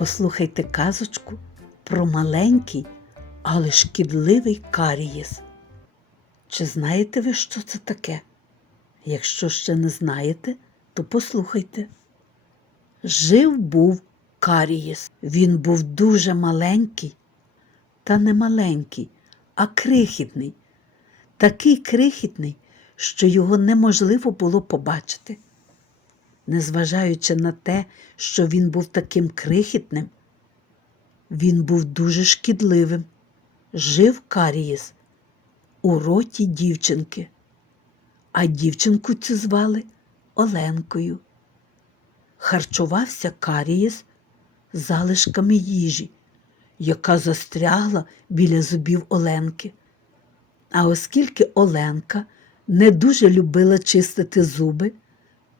Послухайте казочку про маленький, але шкідливий карієс. Чи знаєте ви, що це таке? Якщо ще не знаєте, то послухайте. Жив був карієс. Він був дуже маленький, та не маленький, а крихітний. Такий крихітний, що його неможливо було побачити. Незважаючи на те, що він був таким крихітним, він був дуже шкідливим. Жив карієс у роті дівчинки, а дівчинку цю звали Оленкою. Харчувався карієс залишками їжі, яка застрягла біля зубів Оленки. А оскільки Оленка не дуже любила чистити зуби,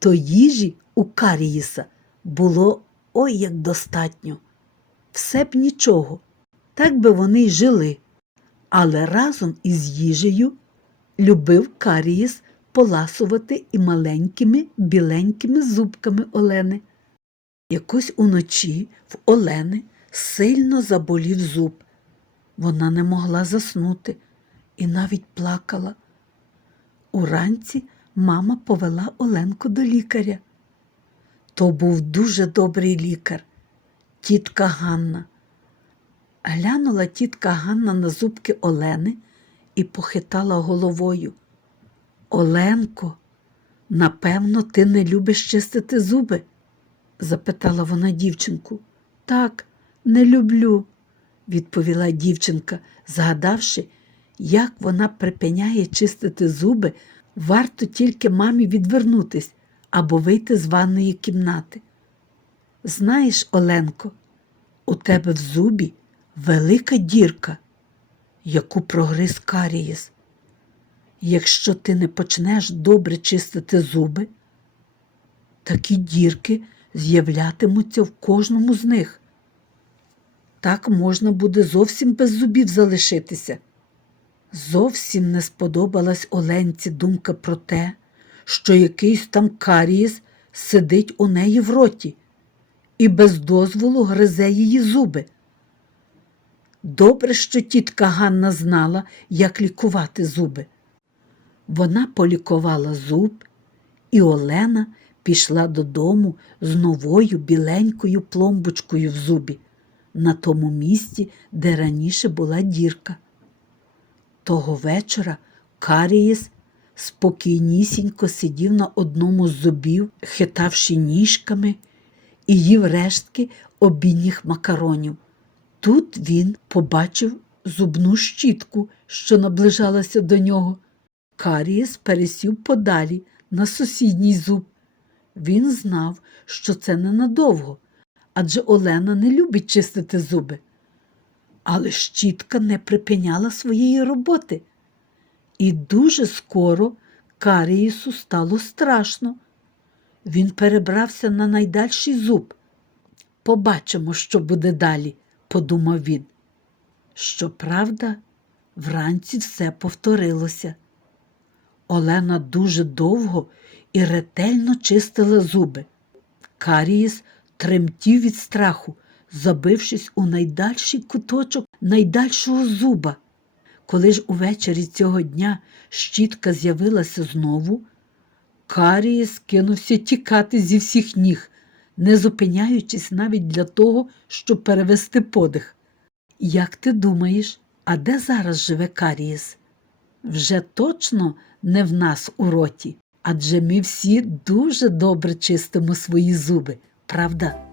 то їжі у Каріїса було ой як достатньо. Все б нічого, так би вони й жили. Але разом із їжею любив Каріїс поласувати і маленькими біленькими зубками Олени. Якось уночі в Олени сильно заболів зуб. Вона не могла заснути і навіть плакала. Уранці мама повела Оленку до лікаря. То був дуже добрий лікар, тітка Ганна. Глянула тітка Ганна на зубки Олени і похитала головою. Оленко, напевно, ти не любиш чистити зуби? запитала вона дівчинку. Так, не люблю, відповіла дівчинка, згадавши, як вона припиняє чистити зуби, варто тільки мамі відвернутись або вийти з ванної кімнати. Знаєш, Оленко, у тебе в зубі велика дірка, яку прогриз карієс. Якщо ти не почнеш добре чистити зуби, такі дірки з'являтимуться в кожному з них. Так можна буде зовсім без зубів залишитися. Зовсім не сподобалась Оленці думка про те, що якийсь там карієс сидить у неї в роті і без дозволу гризе її зуби. Добре, що тітка Ганна знала, як лікувати зуби. Вона полікувала зуб, і Олена пішла додому з новою біленькою пломбочкою в зубі, на тому місці, де раніше була дірка. Того вечора Карієс спокійнісінько сидів на одному з зубів, хитавши ніжками, і їв рештки обідніх макаронів. Тут він побачив зубну щітку, що наближалася до нього. Карієс пересів подалі на сусідній зуб. Він знав, що це ненадовго, адже Олена не любить чистити зуби. Але щітка не припиняла своєї роботи. І дуже скоро Карієсу стало страшно. Він перебрався на найдальший зуб. Побачимо, що буде далі, подумав він. Щоправда, вранці все повторилося. Олена дуже довго і ретельно чистила зуби. Карієс тремтів від страху, забившись у найдальший куточок найдальшого зуба. Коли ж увечері цього дня щітка з'явилася знову, Карієс кинувся тікати зі всіх ніг, не зупиняючись навіть для того, щоб перевести подих. Як ти думаєш, а де зараз живе Карієс? Вже точно не в нас у роті, адже ми всі дуже добре чистимо свої зуби, правда?